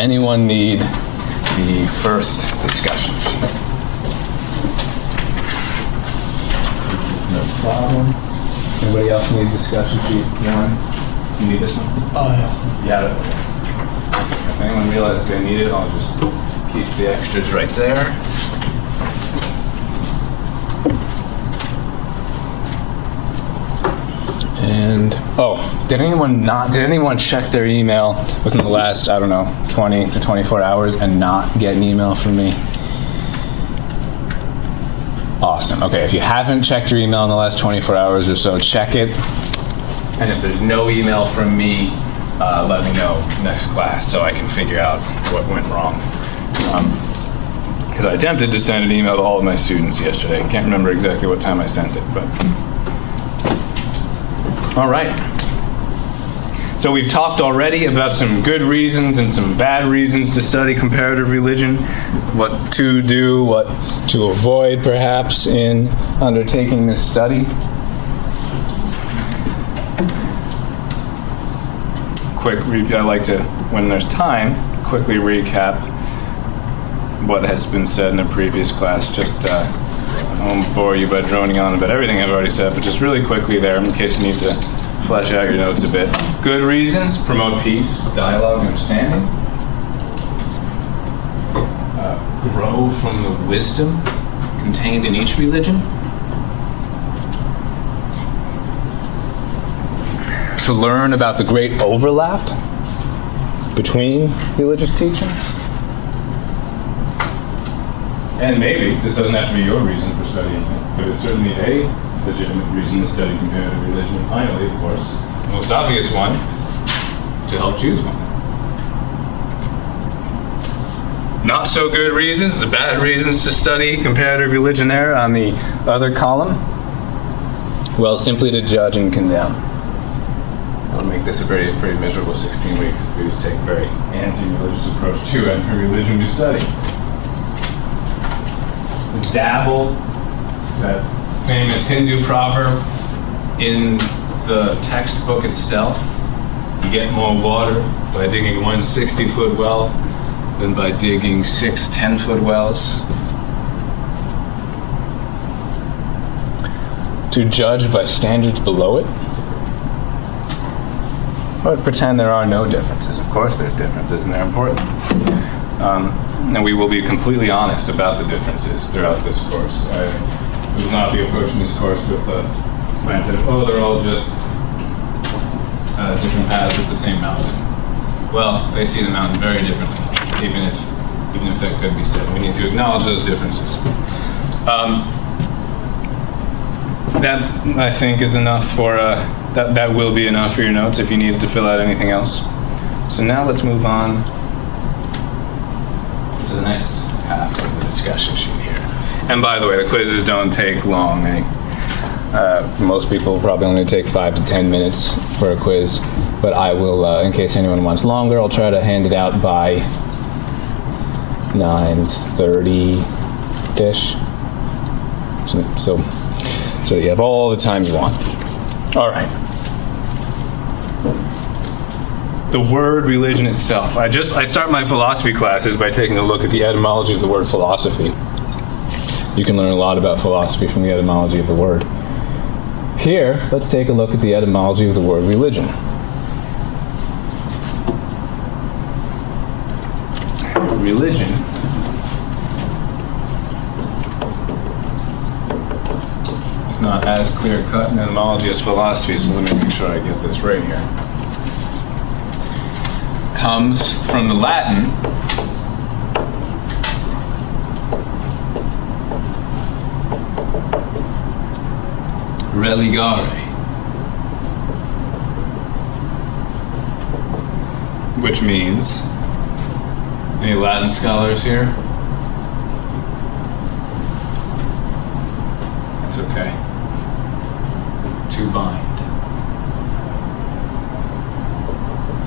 anyone need the first discussion sheet? No problem. Anybody else need discussion sheet one? You need this one? Oh, yeah. Yeah. If anyone realizes they need it, I'll just keep the extras right there. And, did anyone check their email within the last, 20 to 24 hours and not get an email from me? Awesome. Okay, if you haven't checked your email in the last 24 hours or so, check it. And if there's no email from me, let me know next class so I can figure out what went wrong. Because I attempted to send an email to all of my students yesterday. I can't remember exactly what time I sent it, but... All right. So we've talked already about some good reasons and some bad reasons to study comparative religion, what to do, what to avoid perhaps in undertaking this study. Quick review. I like to, when there's time, quickly recap what has been said in a previous class. Just I won't bore you by droning on about everything I've already said, but just really quickly there in case you need to flesh out your notes a bit. Good reasons: promote peace, dialogue, and understanding. Grow from the wisdom contained in each religion. To learn about the great overlap between religious teachings. And maybe this doesn't have to be your reason for studying it, but it's certainly a legitimate reason to study comparative religion. And finally, of course, the most obvious one, to help choose one. Not so good reasons, the bad reasons to study comparative religion there on the other column. Well, simply to judge and condemn. That'll make this a pretty miserable 16 weeks if we just take a very anti-religious approach to every religion we study. To dabble, that famous Hindu proverb, in the textbook itself. You get more water by digging one 60-foot well than by digging 6 10-foot wells. To judge by standards below it. Or pretend there are no differences. Of course there's differences, and they're important. And we will be completely honest about the differences throughout this course. We will not be approaching this course with the mindset of, they're all just different paths with the same mountain. Well, they see the mountain very differently, even if that could be said. We need to acknowledge those differences. That, I think, is enough for, that will be enough for your notes if you needed to fill out anything else. So now let's move on to the next half of the discussion sheet here. And by the way, the quizzes don't take long. Most people probably only take 5 to 10 minutes for a quiz, but I will, in case anyone wants longer, I'll try to hand it out by 9:30-ish. So you have all the time you want. All right. The word religion itself. I start my philosophy classes by taking a look at the etymology of the word philosophy. You can learn a lot about philosophy from the etymology of the word. Here, let's take a look at the etymology of the word religion. Religion is not as clear-cut in etymology as philosophy, so let me make sure I get this right here. Comes from the Latin religare, which means, any Latin scholars here? It's okay. To bind.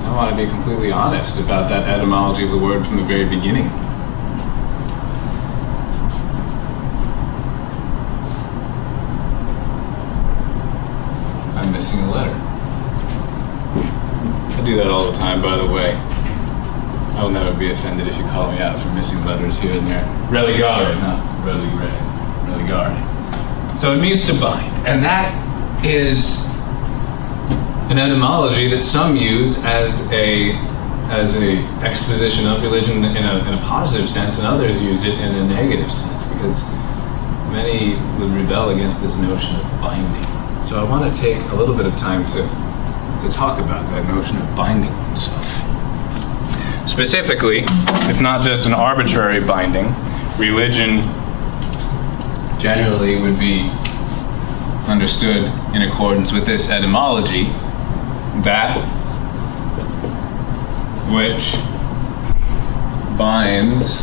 I want to be completely honest about that etymology of the word from the very beginning. I'm missing a letter. I do that all the time, by the way. I'll never be offended if you call me out for missing letters here and there. Religare, not religare. Religare. So it means to bind, and that is an etymology that some use as a exposition of religion in a positive sense, and others use it in a negative sense, because many would rebel against this notion of binding. So I want to take a little bit of time to talk about that notion of binding oneself. Specifically, it's not just an arbitrary binding. Religion generally would be understood in accordance with this etymology, that which binds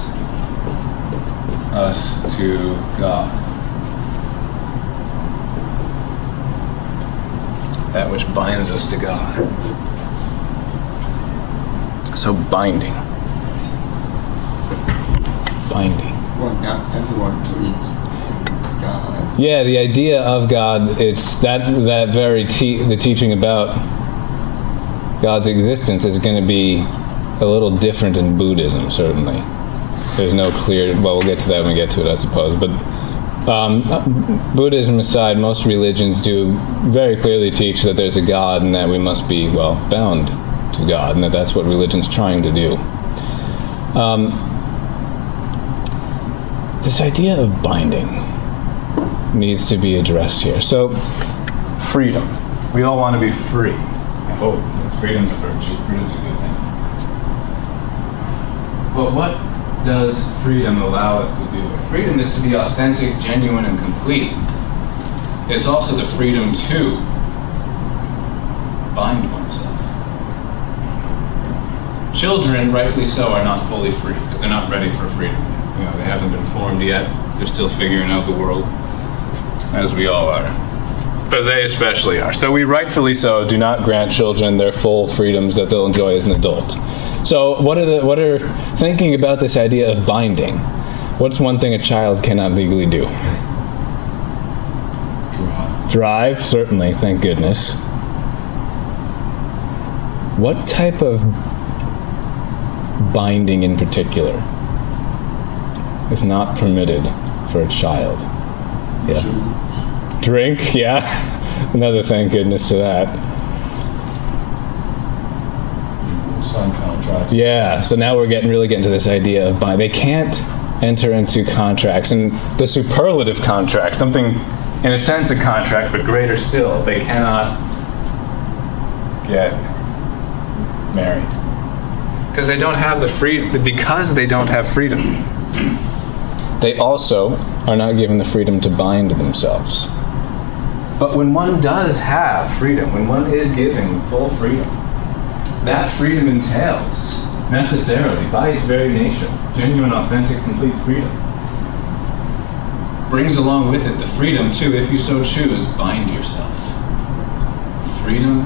us to God. That which binds us to God. So binding. Binding. Well, not everyone believes in God. Yeah, the idea of God, it's that very the teaching about God's existence is going to be a little different in Buddhism, certainly. There's no clear, well, we'll get to that when we get to it, I suppose. But Buddhism aside, most religions do very clearly teach that there's a God and that we must be, well, bound to God, and that's what religion's trying to do. This idea of binding needs to be addressed here. So, freedom. We all want to be free. I hope. Freedom's a virtue. Freedom's a good thing. But what does freedom allow us to do? Freedom is to be authentic, genuine, and complete. It's also the freedom to bind oneself. Children, rightly so, are not fully free because they're not ready for freedom. You know, they haven't been formed yet. They're still figuring out the world, as we all are. But they especially are. So we rightfully so do not grant children their full freedoms that they'll enjoy as an adult. So what are thinking about this idea of binding? What's one thing a child cannot legally do? Drive, certainly, thank goodness. What type of binding in particular is not permitted for a child? Yeah. Drink, yeah. Another thank goodness to that. Sign contracts. Yeah, so now we're really getting to this idea of binding. They can't enter into contracts, and the superlative contract, something in a sense a contract, but greater still, they cannot get married. Because they don't have because they don't have freedom. They also are not given the freedom to bind themselves. But when one does have freedom, when one is given full freedom, that freedom entails, necessarily, by its very nature, genuine, authentic, complete freedom. Brings along with it the freedom to, if you so choose, bind yourself. Freedom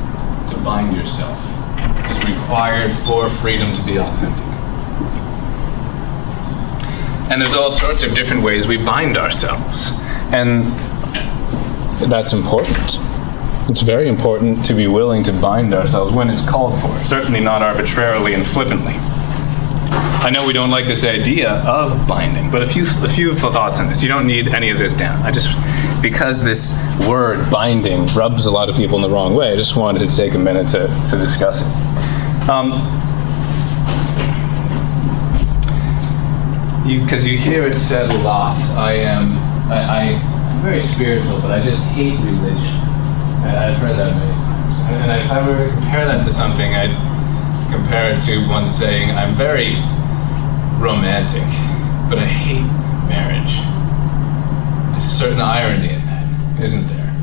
to bind yourself is required for freedom to be authentic. And there's all sorts of different ways we bind ourselves. And that's important. It's very important to be willing to bind ourselves when it's called for, certainly not arbitrarily and flippantly. I know we don't like this idea of binding, but a few thoughts on this. You don't need any of this down. Because this word binding rubs a lot of people in the wrong way, I just wanted to take a minute to discuss it. Because you hear it said a lot. I'm very spiritual, but I just hate religion. I've heard that many times. And if I were to compare that to something, I'd compare it to one saying, I'm very romantic, but I hate marriage. There's a certain irony in that, isn't there?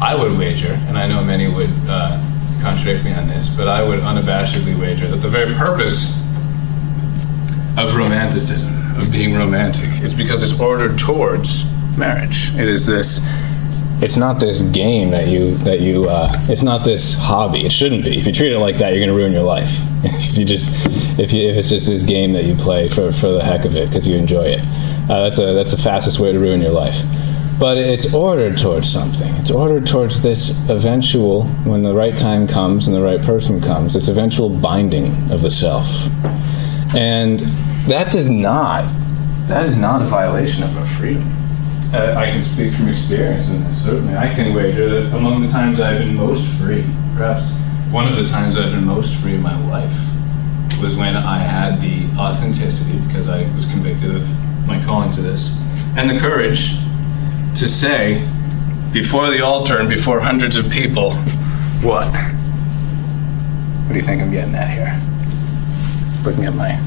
I would wager, and I know many would contradict me on this, but I would unabashedly wager that the very purpose of romanticism, of being romantic, is because it's ordered towards marriage. It's not this game it's not this hobby. It shouldn't be. If you treat it like that, you're going to ruin your life. if it's just this game that you play for the heck of it because you enjoy it, that's the fastest way to ruin your life. but it's ordered towards something. It's ordered towards this eventual, when the right time comes and the right person comes, this eventual binding of the self. And that is not a violation of our freedom. I can speak from experience, and certainly I can wager that among the times I've been most free, perhaps one of the times I've been most free in my life, was when I had the authenticity, because I was convicted of my calling to this, and the courage to say, before the altar and before hundreds of people, what? What do you think I'm getting at here? Looking at my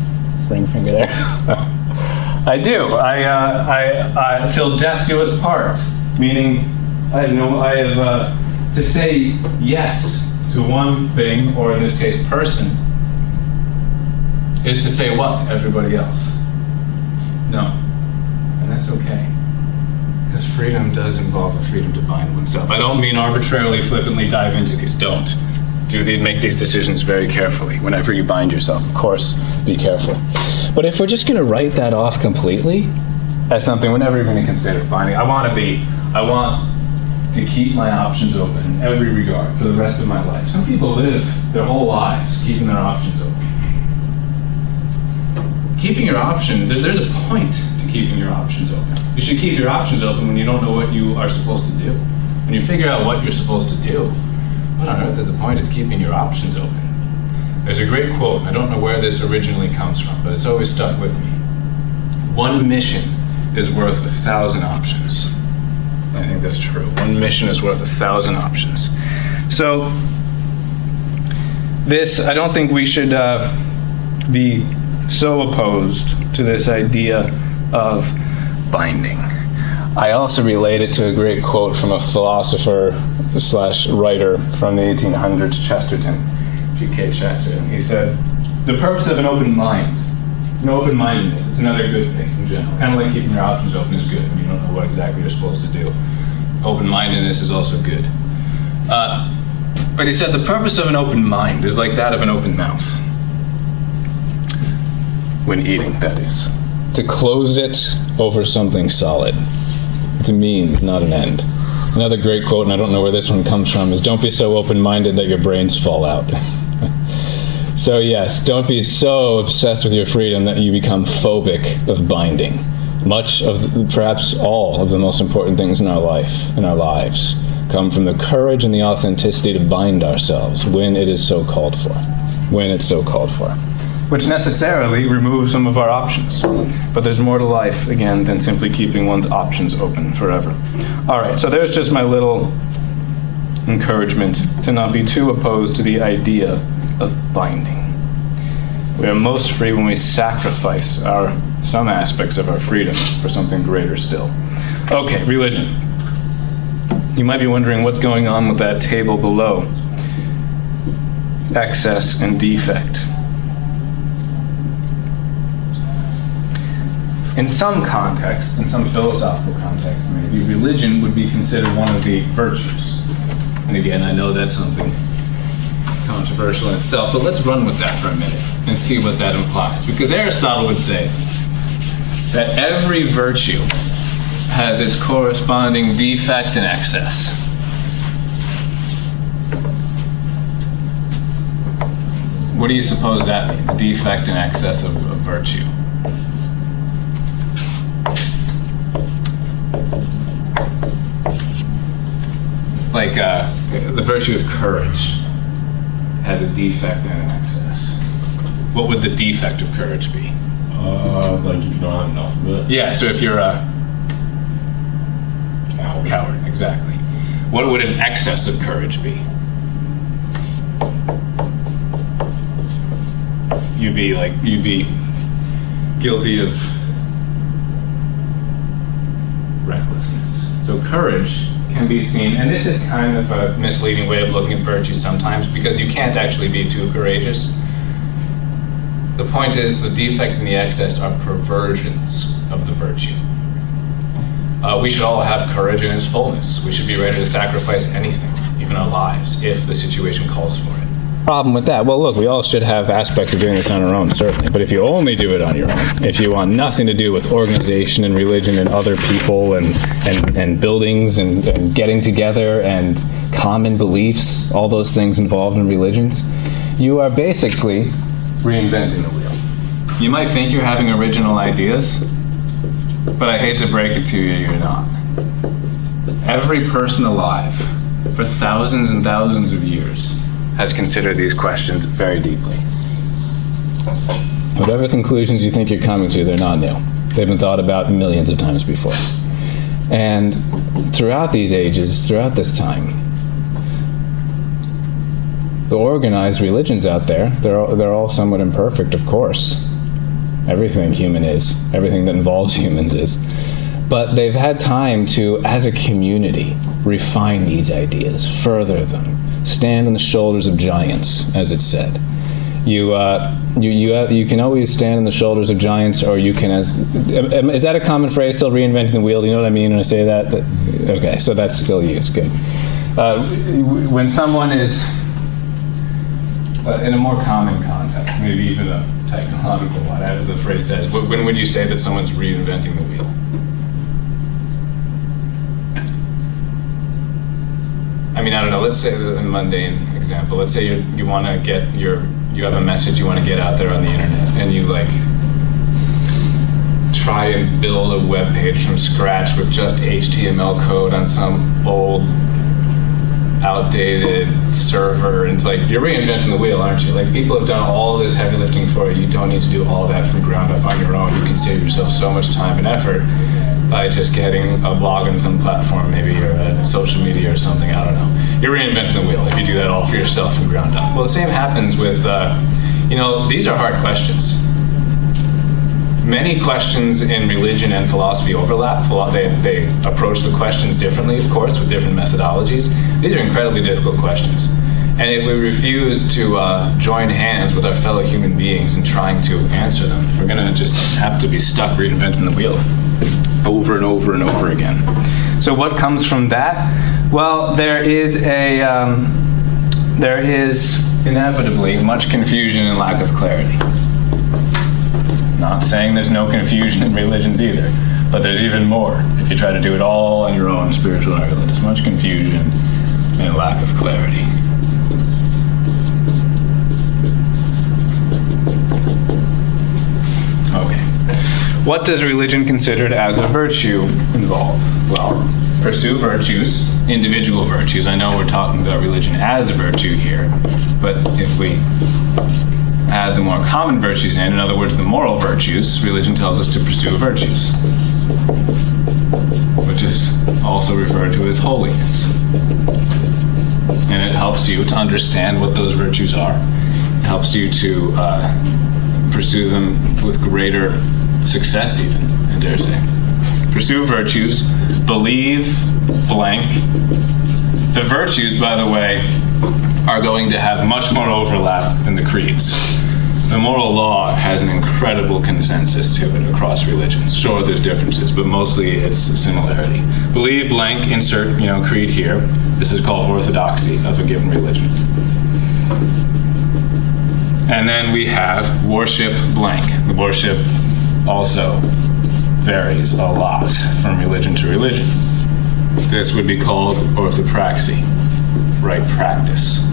ring finger there. I do. I till death do us part. Meaning, I have to say yes to one thing, or in this case, person, is to say what to everybody else? No. And that's okay. Because freedom does involve a freedom to bind oneself. I don't mean arbitrarily, flippantly dive into these. Don't. Make these decisions very carefully. Whenever you bind yourself, of course, be careful. But if we're just going to write that off completely as something we're never even going to consider binding, I want to keep my options open in every regard for the rest of my life. Some people live their whole lives keeping their options open. Keeping your option, there's a point to keeping your options open. You should keep your options open when you don't know what you are supposed to do. When you figure out what you're supposed to do, what on earth is the point of keeping your options open? There's a great quote, I don't know where this originally comes from, but it's always stuck with me. One mission is worth 1,000 options. I think that's true. One mission is worth 1,000 options. So, I don't think we should be so opposed to this idea of binding. I also relate it to a great quote from a philosopher / writer from the 1800s, Chesterton, G.K. Chesterton. He said, the purpose of an open mind, open-mindedness, it's another good thing in general. Kind of like keeping your options open is good when you don't know what exactly you're supposed to do. Open-mindedness is also good. But he said the purpose of an open mind is like that of an open mouth. When eating, that is. To close it over something solid. It's a means, not an end. Another great quote, and I don't know where this one comes from, is don't be so open-minded that your brains fall out. So yes, don't be so obsessed with your freedom that you become phobic of binding. Much of, perhaps all of the most important things in our lives, come from the courage and the authenticity to bind ourselves when it is so called for. When it's so called for. Which necessarily removes some of our options. But there's more to life, again, than simply keeping one's options open forever. All right, so there's just my little encouragement to not be too opposed to the idea of binding. We are most free when we sacrifice some aspects of our freedom for something greater still. Okay, religion. You might be wondering what's going on with that table below. Excess and defect. In some contexts, in some philosophical contexts maybe, religion would be considered one of the virtues. And again, I know that's something controversial in itself, but let's run with that for a minute and see what that implies. Because Aristotle would say that every virtue has its corresponding defect and excess. What do you suppose that means, defect and excess of virtue? Like the virtue of courage has a defect and an excess. What would the defect of courage be? Like if you don't have enough of it. Yeah, so if you're a coward, exactly. What would an excess of courage be? You'd be guilty of recklessness. So courage can be seen, and this is kind of a misleading way of looking at virtue sometimes, because you can't actually be too courageous. The point is, the defect and the excess are perversions of the virtue. We should all have courage in its fullness. We should be ready to sacrifice anything, even our lives, if the situation calls for it. Problem with that? Well, look, we all should have aspects of doing this on our own, certainly. But if you only do it on your own, if you want nothing to do with organization and religion and other people and buildings and getting together and common beliefs, all those things involved in religions, you are basically reinventing the wheel. You might think you're having original ideas, but I hate to break it to you, you're not. Every person alive for thousands and thousands of years has considered these questions very deeply. Whatever conclusions you think you're coming to, they're not new. They've been thought about millions of times before. And throughout these ages, throughout this time, the organized religions out there, they're all somewhat imperfect, of course. Everything human is, everything that involves humans is. But they've had time to, as a community, refine these ideas, further them, stand on the shoulders of giants, as it said. You can always stand on the shoulders of giants, or you can, is that a common phrase, still reinventing the wheel? Do you know what I mean when I say that? Okay, so that's still used, good. When someone is, in a more common context, maybe even a technological one, as the phrase says, when would you say that someone's reinventing the wheel? I mean, I don't know, let's say a mundane example. Let's say you want to get you have a message you want to get out there on the internet, and you like try and build a web page from scratch with just HTML code on some old outdated server, and it's like, you're reinventing the wheel, aren't you? Like, people have done all this heavy lifting for you. You don't need to do all that from ground up on your own. You can save yourself so much time and effort by just getting a blog on some platform, maybe, or a social media or something, I don't know. You're reinventing the wheel if you do that all for yourself from ground up. Well, the same happens with, these are hard questions. Many questions in religion and philosophy overlap. They approach the questions differently, of course, with different methodologies. These are incredibly difficult questions. And if we refuse to join hands with our fellow human beings in trying to answer them, we're going to just have to be stuck reinventing the wheel over and over and over again. So what comes from that? Well, there is inevitably much confusion and lack of clarity. Not saying there's no confusion in religions either, but there's even more if you try to do it all on your own, spiritual and religious. Much confusion and lack of clarity. Okay. What does religion considered as a virtue involve? Well, pursue virtues, individual virtues. I know we're talking about religion as a virtue here, but if we add the more common virtues in other words, the moral virtues, religion tells us to pursue virtues, which is also referred to as holiness. And it helps you to understand what those virtues are. It helps you to pursue them with greater success even, I dare say. Pursue virtues, believe blank. The virtues, by the way, are going to have much more overlap than the creeds. The moral law has an incredible consensus to it across religions. Sure, there's differences, but mostly it's a similarity. Believe blank, insert, creed here. This is called orthodoxy of a given religion. And then we have worship blank. The worship also varies a lot from religion to religion. This would be called orthopraxy, right practice.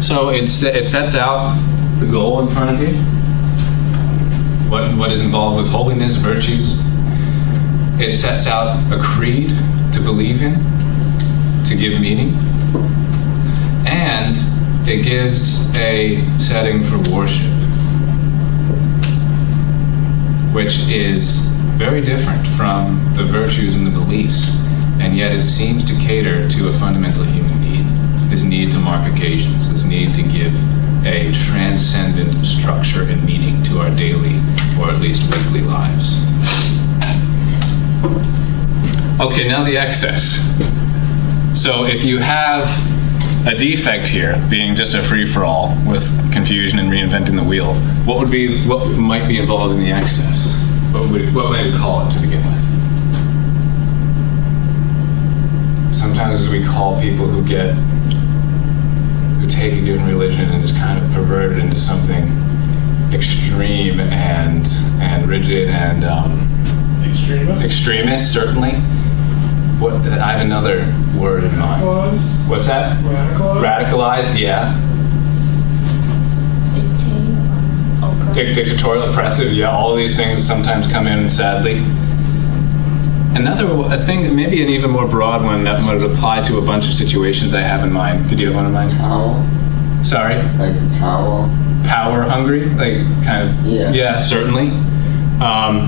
So it sets out the goal in front of you, what is involved with holiness, virtues. It sets out a creed to believe in, to give meaning, and it gives a setting for worship, which is very different from the virtues and the beliefs, and yet it seems to cater to a fundamental human need, this need to mark occasions, this need to give a transcendent structure and meaning to our daily, or at least weekly lives. Okay, now the excess. So if you have a defect here, being just a free-for-all with confusion and reinventing the wheel, what might be involved in the excess? What might we call it to begin with? sometimes we call people who take a given religion and just kind of pervert it into something extreme and rigid and extremist, certainly. I have another word in mind. Radicalized? What's that? Radicalized? Radicalized, yeah. Dictatorial, oppressive, yeah. All these things sometimes come in, sadly. A thing, maybe an even more broad one that would apply to a bunch of situations I have in mind. Did you have one in mind? Power? Sorry? Like power? Power hungry? Like, kind of? Yeah. Yeah, certainly. How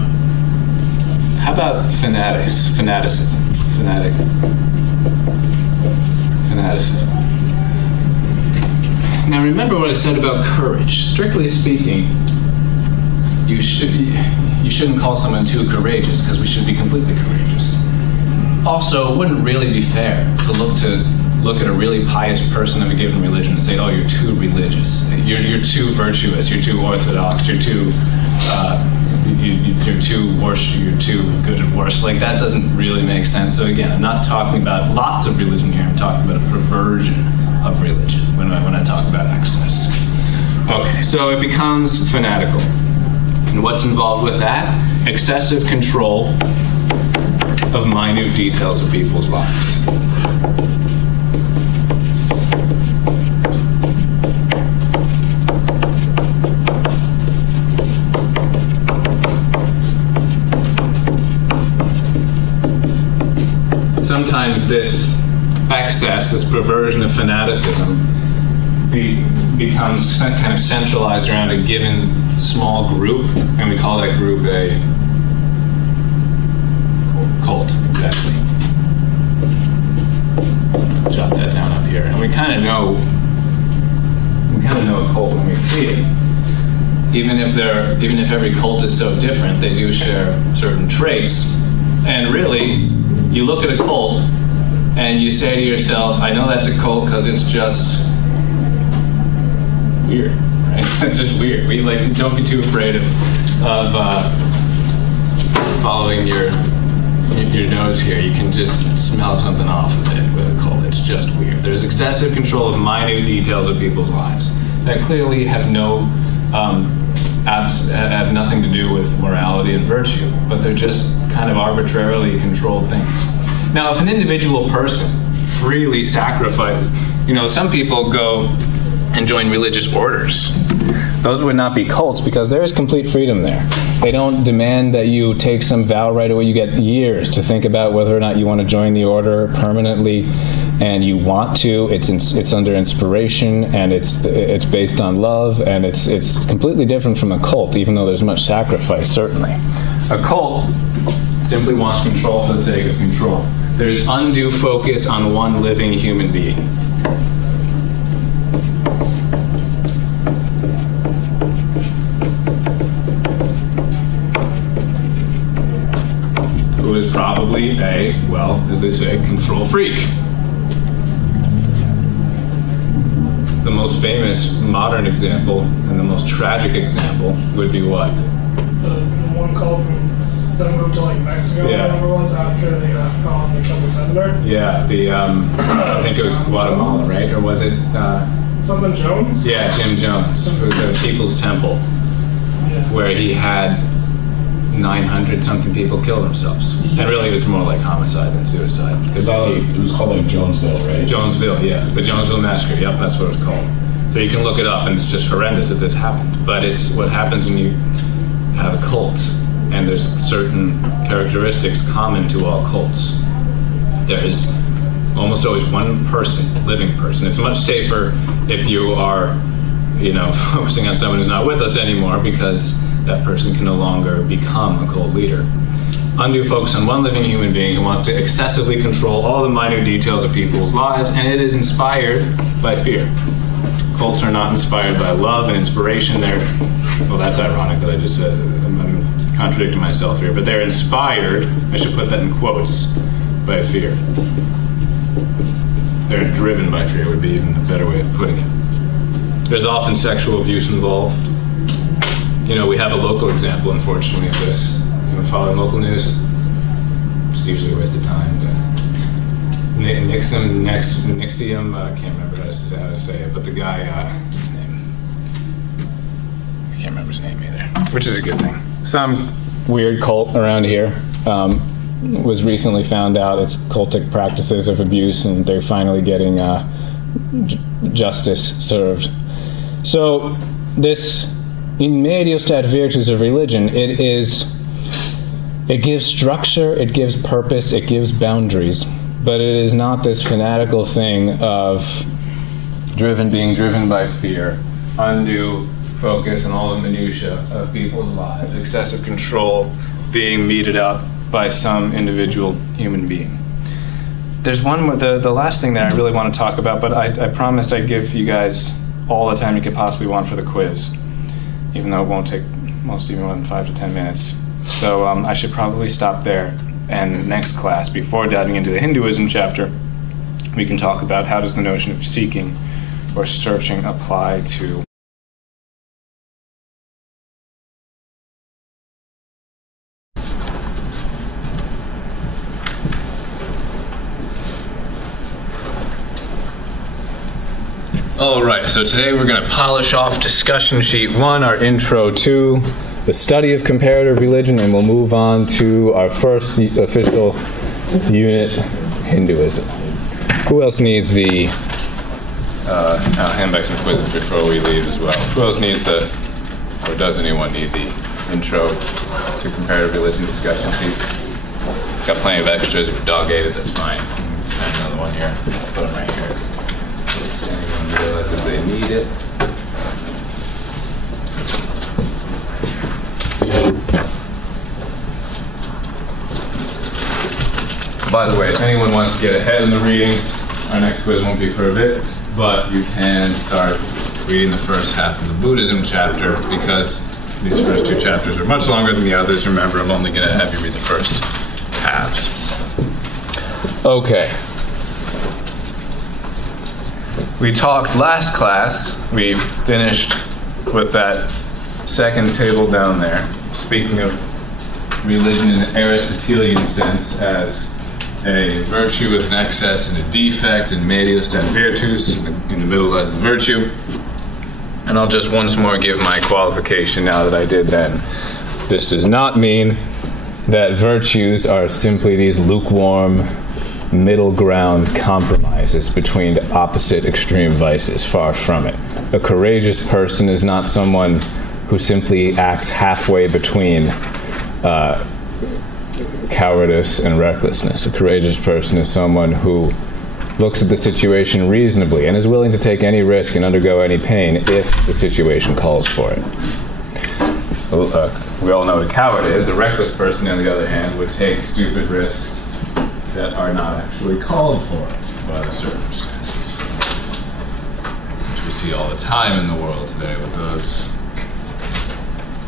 about fanaticism? Fanaticism. Now remember what I said about courage. Strictly speaking, you shouldn't call someone too courageous, because we should be completely courageous. Also, it wouldn't really be fair to look at a really pious person of a given religion and say, oh, you're too religious, you're too virtuous, you're too orthodox, you're too you're too good at worship. Like, that doesn't really make sense. So again, I'm not talking about lots of religion here. I'm talking about a perversion of religion when I talk about excess. Okay, so it becomes fanatical. And what's involved with that? Excessive control of minute details of people's lives. Sometimes this excess, this perversion of fanaticism, becomes kind of centralized around a given small group, and we call that group a cult. Exactly. Jot that down up here, and we kind of know a cult when we see it. Even if every cult is so different, they do share certain traits, and really, you look at a cult and you say to yourself, I know that's a cult because it's just weird, right? It's just weird. Don't be too afraid of following your nose here. You can just smell something off of it with a cult. It's just weird. There's excessive control of minute details of people's lives that clearly have have nothing to do with morality and virtue, but they're just kind of arbitrarily controlled things. Now, if an individual person freely sacrifices, some people go and join religious orders. Those would not be cults because there is complete freedom there. They don't demand that you take some vow right away. You get years to think about whether or not you want to join the order permanently, and you want to. It's under inspiration, and it's based on love, and it's completely different from a cult, even though there's much sacrifice, certainly. A cult simply wants control for the sake of control. There's undue focus on one living human being. Who is probably as they say, control freak. The most famous modern example and the most tragic example would be what? The one called from that moved to Mexico, Yeah. whatever it was, after they killed the senator. Yeah, I think it was Guatemala, right? Or was it? Something Jones? Yeah, Jim Jones, for the People's Temple, where he had 900 something people kill themselves. And really it was more like homicide than suicide. It was called Jonesville, right? Jonesville, yeah. The Jonesville Massacre, yep, that's what it's called. So you can look it up, and it's just horrendous that this happened. But it's what happens when you have a cult, and there's certain characteristics common to all cults. There is almost always one person, living person. It's much safer if you are, focusing on someone who's not with us anymore, because that person can no longer become a cult leader. Undue focus on one living human being who wants to excessively control all the minute details of people's lives, and it is inspired by fear. Cults are not inspired by love and inspiration. Well, that's ironic that I just said, I'm contradicting myself here, but they're inspired, I should put that in quotes, by fear. They're driven by fear would be even a better way of putting it. There's often sexual abuse involved. We have a local example, unfortunately, of this. Following local news, it's usually a waste of time. Nixium, I can't remember how to say it, but the guy, what's his name? I can't remember his name either, which is a good thing. Some weird cult around here was recently found out its cultic practices of abuse, and they're finally getting justice served. So this, in medio stat virtus of religion, it gives structure, it gives purpose, it gives boundaries, but it is not this fanatical thing of being driven by fear, undue focus on all the minutiae of people's lives, excessive control being meted out by some individual human being. There's one more, the last thing that I really want to talk about, but I promised I'd give you guys all the time you could possibly want for the quiz, even though it won't take most of you more than 5 to 10 minutes. So I should probably stop there. And next class, before diving into the Hinduism chapter, we can talk about how does the notion of seeking or searching apply to All right, so today we're going to polish off discussion sheet 1, our intro to the study of comparative religion, and we'll move on to our first official unit, Hinduism. Who else needs the, I'll hand back some quizzes before we leave as well. Who else needs or does anyone need the intro to comparative religion discussion sheet? Got plenty of extras. If your dog ate it, that's fine. Add another one here. Put them right here. Anyone realizes they need it. By the way, if anyone wants to get ahead in the readings, our next quiz won't be for a bit, but you can start reading the first half of the Buddhism chapter, because these first 2 chapters are much longer than the others. Remember, I'm only going to have you read the first halves. Okay. We talked last class, we finished with that second table down there, speaking of religion in the Aristotelian sense as a virtue with an excess and a defect, and medio stat virtus, in the middle as a virtue. And I'll just once more give my qualification now that I did then. This does not mean that virtues are simply these lukewarm, middle ground compromises between opposite extreme vices. Far from it. A courageous person is not someone who simply acts halfway between cowardice and recklessness. A courageous person is someone who looks at the situation reasonably and is willing to take any risk and undergo any pain if the situation calls for it. We all know what a coward is. A reckless person, on the other hand, would take stupid risks that are not actually called for by the circumstances, which we see all the time in the world today with those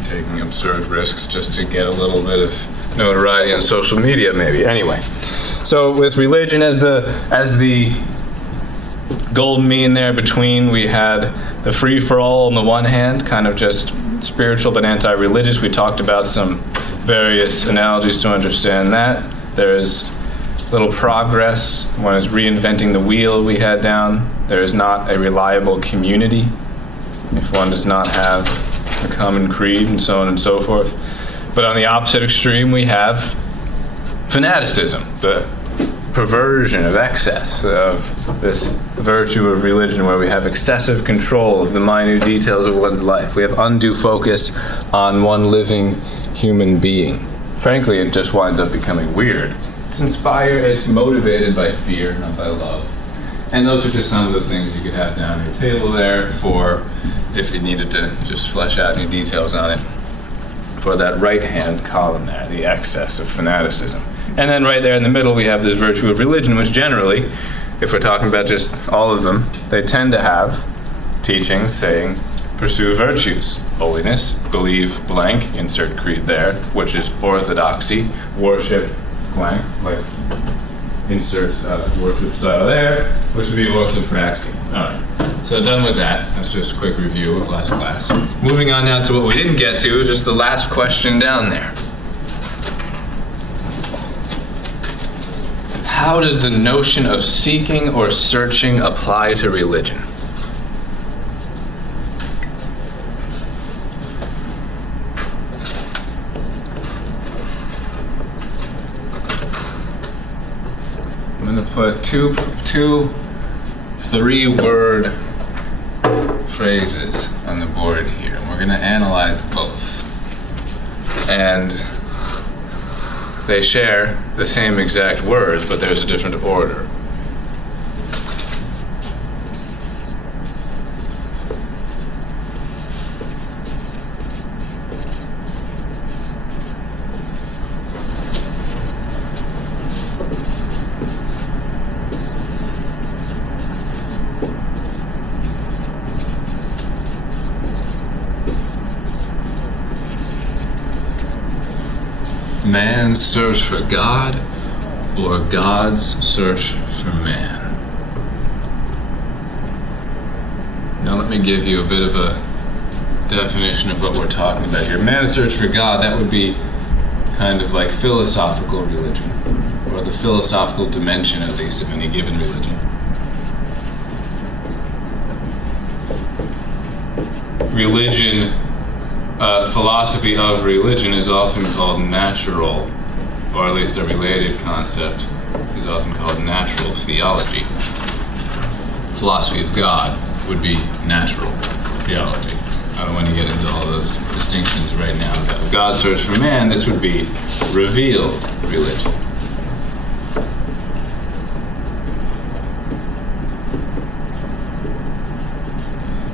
taking absurd risks just to get a little bit of notoriety on social media, maybe. Anyway, so with religion as the golden mean there between, we had the free-for-all on the one hand, kind of just spiritual but anti-religious. We talked about some various analogies to understand that. There's little progress. One is reinventing the wheel we had down. There is not a reliable community if one does not have a common creed, and so on and so forth. But on the opposite extreme, we have fanaticism, the perversion of excess of this virtue of religion, where we have excessive control of the minute details of one's life. We have undue focus on one living human being. Frankly, it just winds up becoming weird. It's inspired, it's motivated by fear, not by love. And those are just some of the things you could have down your table there for if you needed to just flesh out any details on it. For that right-hand column there, the excess of fanaticism. And then right there in the middle, we have this virtue of religion, which generally, if we're talking about just all of them, they tend to have teachings saying, pursue virtues, holiness, believe blank, insert creed there, which is orthodoxy, worship blank, like insert worship style there, which would be orthopraxy. All right. So done with that. That's just a quick review of last class. Moving on now to what we didn't get to, is just the last question down there. how does the notion of seeking or searching apply to religion? I'm going to put two 3-word phrases on the board here. We're going to analyze both. And they share the same exact words, but there's a different order. Man's search for God, or God's search for man. Now let me give you a bit of a definition of what we're talking about here. Man's search for God, that would be kind of like philosophical religion, or the philosophical dimension, at least, of any given religion. Religion, philosophy of religion is often called natural, or at least a related concept is often called natural theology. Philosophy of God would be natural theology. I don't want to get into all those distinctions right now. But God's search for man, this would be revealed religion.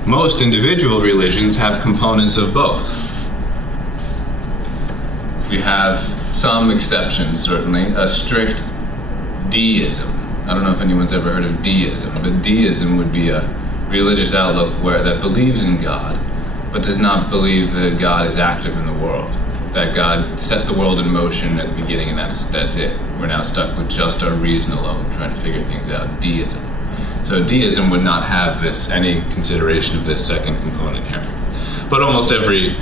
Most individual religions have components of both. We have some exceptions, certainly. A strict deism. I don't know if anyone's ever heard of deism, but deism would be a religious outlook that believes in God, but does not believe that God is active in the world. That God set the world in motion at the beginning, and that's it. We're now stuck with just our reason alone, trying to figure things out. Deism. So deism would not have any consideration of this second component here. But almost every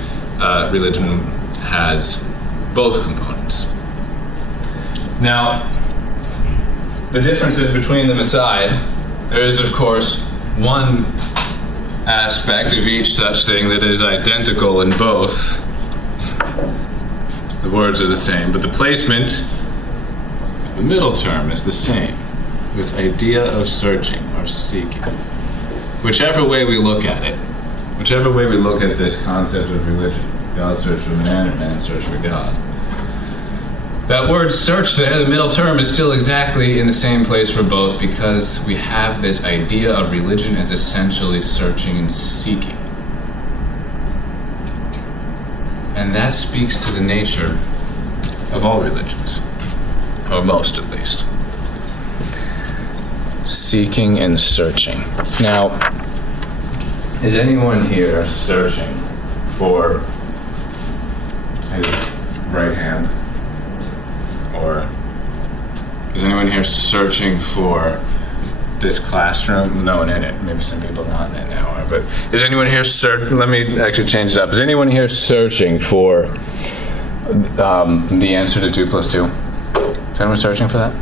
religion has both components. Now, the differences between them aside, there is, of course, one aspect of each such thing that is identical in both. The words are the same, but the placement, the middle term, is the same. This idea of searching or seeking. Whichever way we look at it, whichever way we look at this concept of religion, God's search for man and man's search for God, that word search there, the middle term, is still exactly in the same place for both, because we have this idea of religion as essentially searching and seeking. And that speaks to the nature of all religions, or most at least. Seeking and searching. Now, is anyone here searching for his right hand? Or is anyone here searching for this classroom? No one in it. Maybe some people not in it now are. But is anyone here let me actually change it up. Is anyone here searching for the answer to 2 + 2? Is anyone searching for that?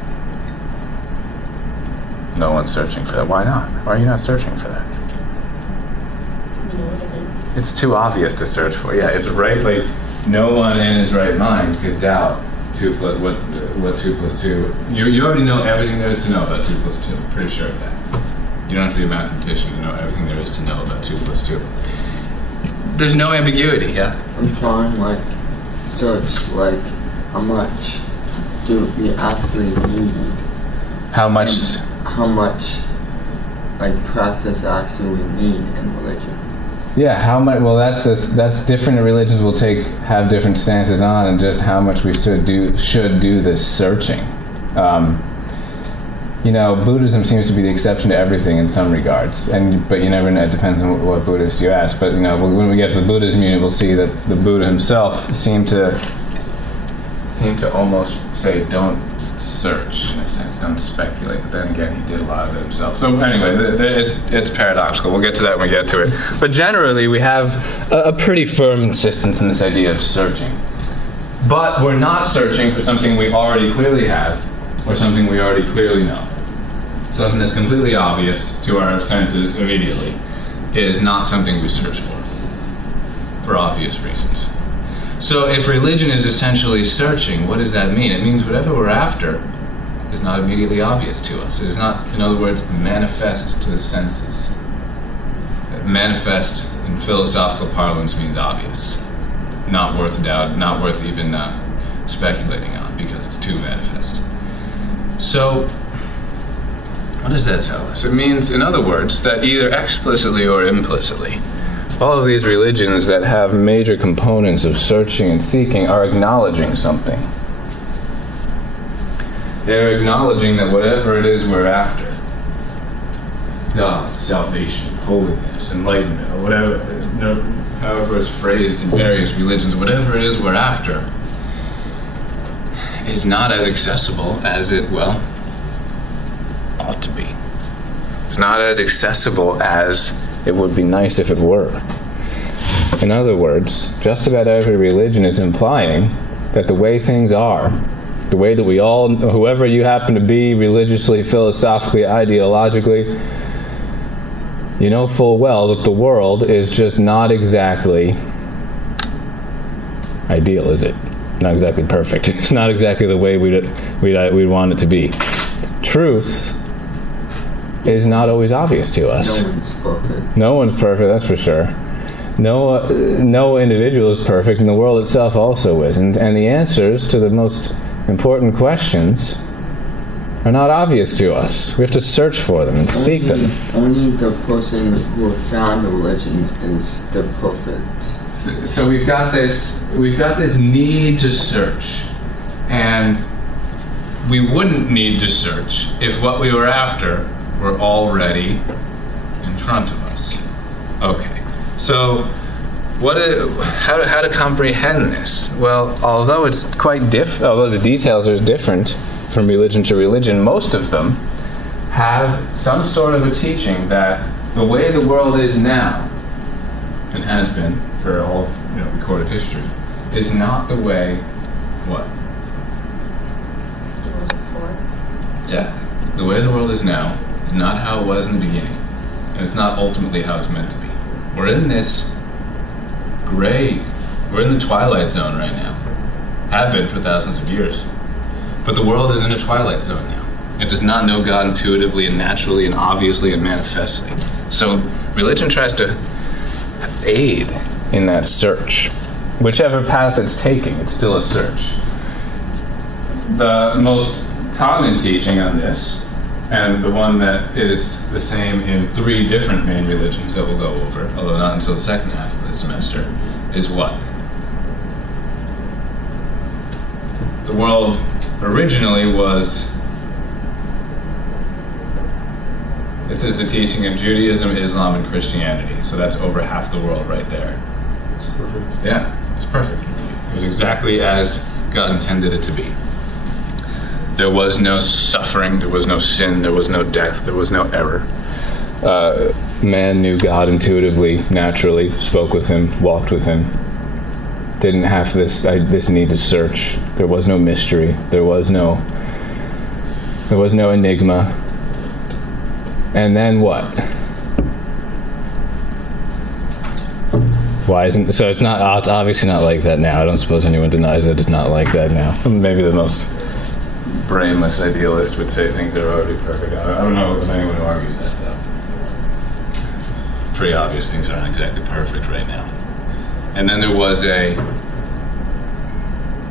No one's searching for that. Why not? Why are you not searching for that? It's too obvious to search for. Yeah, it's right. Like, no one in his right mind could doubt what 2 + 2. You already know everything there is to know about 2 + 2. I'm pretty sure of that. You don't have to be a mathematician to know everything there is to know about 2 + 2. There's no ambiguity. Yeah. Implying like search, like how much do we actually need? How much? How much like practice actually we need in religion? Yeah, how much? Well, that's different. Religions will have different stances on, and just how much we should do this searching. Buddhism seems to be the exception to everything in some regards, but you never know. It depends on what Buddhist you ask. But when we get to the Buddhism unit, we'll see that the Buddha himself seemed to almost say, "Don't search," in a sense, don't speculate. But then again, he did a lot of it himself. So anyway, it's paradoxical. We'll get to that when we get to it. But generally, we have a pretty firm insistence in this idea of searching. But we're not searching for something we already clearly have, or something we already clearly know, something that's completely obvious to our senses immediately, is not something we search for obvious reasons. So if religion is essentially searching, what does that mean? It means whatever we're after is not immediately obvious to us. It is not, in other words, manifest to the senses. Manifest in philosophical parlance means obvious, not worth doubt, not worth even speculating on, because it's too manifest. So what does that tell us? It means, in other words, that either explicitly or implicitly, all of these religions that have major components of searching and seeking are acknowledging something. They're acknowledging that whatever it is we're after, God, salvation, holiness, enlightenment, or whatever, however it's phrased in various religions, whatever it is we're after is not as accessible as it, well, ought to be. It's not as accessible as it would be nice if it were. In other words, just about every religion is implying that the way things are, the way that we all, whoever you happen to be, religiously, philosophically, ideologically, you know full well that the world is just not exactly ideal, is it? Not exactly perfect. It's not exactly the way we'd want it to be. Truth is not always obvious to us. No one's perfect. No one's perfect, that's for sure. No individual is perfect, and the world itself also isn't. And the answers to the most important questions are not obvious to us. We have to search for them and seek them. Only the person who found the religion is the perfect. So we've got this need to search, and we wouldn't need to search if what we were after were already in front of us. Okay, so how to comprehend this? Well, although it's quite although the details are different from religion to religion, most of them have some sort of a teaching that the way the world is now, and has been for all recorded history, is not the way what? It was before. Exactly. The way the world is now is not how it was in the beginning, and it's not ultimately how it's meant to be. We're in this we're in the twilight zone right now. Have been for thousands of years. But the world is in a twilight zone now. It does not know God intuitively and naturally and obviously and manifestly. So religion tries to aid in that search. Whichever path it's taking, it's still a search. The most common teaching on this, and the one that is the same in 3 different main religions that we'll go over, although not until the second half of this semester, is what? The world originally was, this is the teaching of Judaism, Islam, and Christianity. So that's over half the world right there. It's perfect. Yeah, it's perfect. It was exactly as God intended it to be. There was no suffering, there was no sin, there was no death, there was no error. Man knew God intuitively, naturally, spoke with him, walked with him. Didn't have this need to search. There was no mystery. There was no enigma. And then what? Why isn't so? It's not. It's obviously not like that now. I don't suppose anyone denies that it's not like that now. Maybe the most brainless idealist would say things are already perfect. I don't know if anyone who argues that, though. Pretty obvious things aren't exactly perfect right now. And then there was a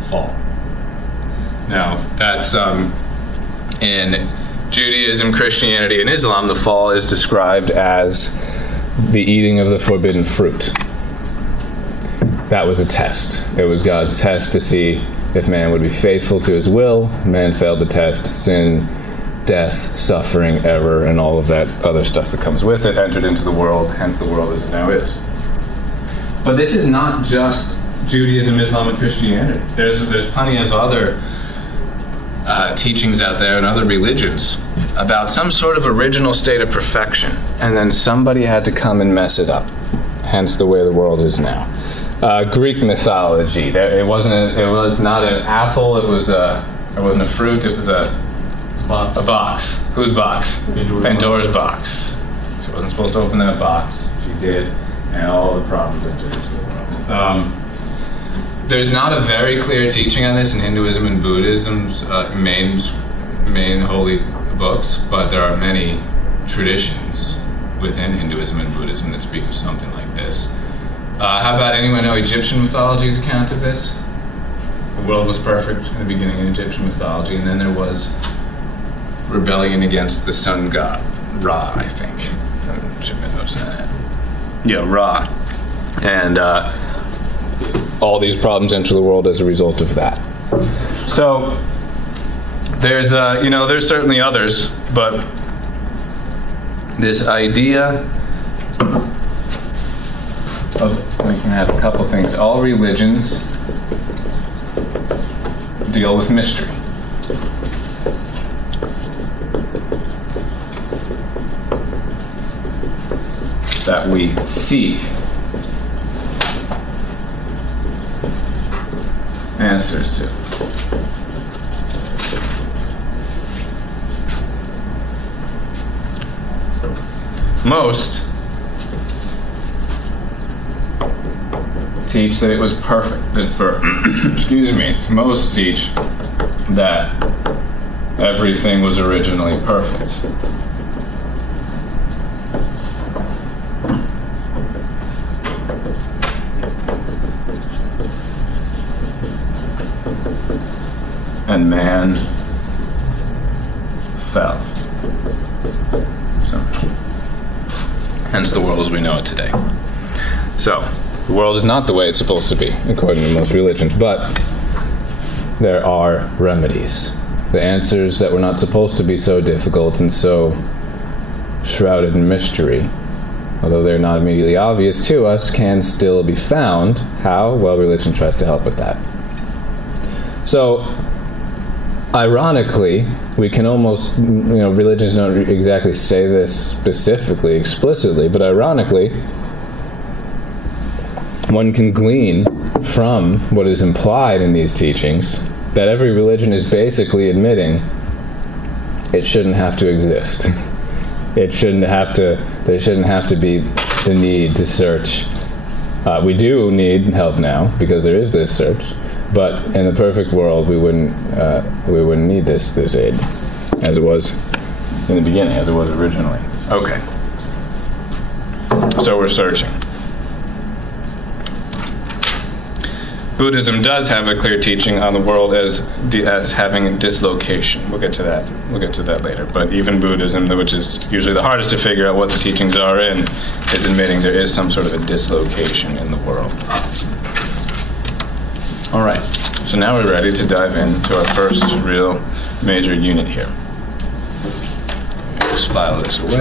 fall. Now, that's in Judaism, Christianity, and Islam, the fall is described as the eating of the forbidden fruit. That was a test. It was God's test to see if man would be faithful to his will. Man failed the test. Sin, death, suffering, error, and all of that other stuff that comes with it entered into the world, hence the world as it now is. But this is not just Judaism, Islam, and Christianity. There's plenty of other teachings out there and other religions about some sort of original state of perfection, and then somebody had to come and mess it up. Hence the way the world is now. Greek mythology. It was not an apple. It wasn't a fruit. It was a Box. A box. Whose box? Pandora's box. She wasn't supposed to open that box. She did, and all the problems entered into the world. There's not a very clear teaching on this in Hinduism and Buddhism's main holy books, but there are many traditions within Hinduism and Buddhism that speak of something like this. How about anyone know Egyptian mythology's account of this? The world was perfect in the beginning in Egyptian mythology, and then there was rebellion against the sun god, Ra, I think. Yeah, Ra. And all these problems enter the world as a result of that. So there's, there's certainly others, but this idea of, we can have a couple things. All religions deal with mystery. That we seek answers to. Most teach that it was perfect. Excuse me. Most teach that everything was originally perfect. And man fell. Hence the world as we know it today. So, the world is not the way it's supposed to be, according to most religions, but there are remedies. The answers that were not supposed to be so difficult and so shrouded in mystery, although they're not immediately obvious to us, can still be found. How? Well, religion tries to help with that. So, ironically, we can almost, religions don't exactly say this specifically, explicitly, but ironically, one can glean from what is implied in these teachings that every religion is basically admitting it shouldn't have to exist. There shouldn't have to be the need to search. We do need help now because there is this search. But in the perfect world, we wouldn't need this aid, as it was in the beginning, as it was originally. Okay. So we're searching. Buddhism does have a clear teaching on the world as having a dislocation. We'll get to that. We'll get to that later. But even Buddhism, which is usually the hardest to figure out what the teachings are in, is admitting there is some sort of a dislocation in the world. All right, so now we're ready to dive into our first real major unit here. Just file this away.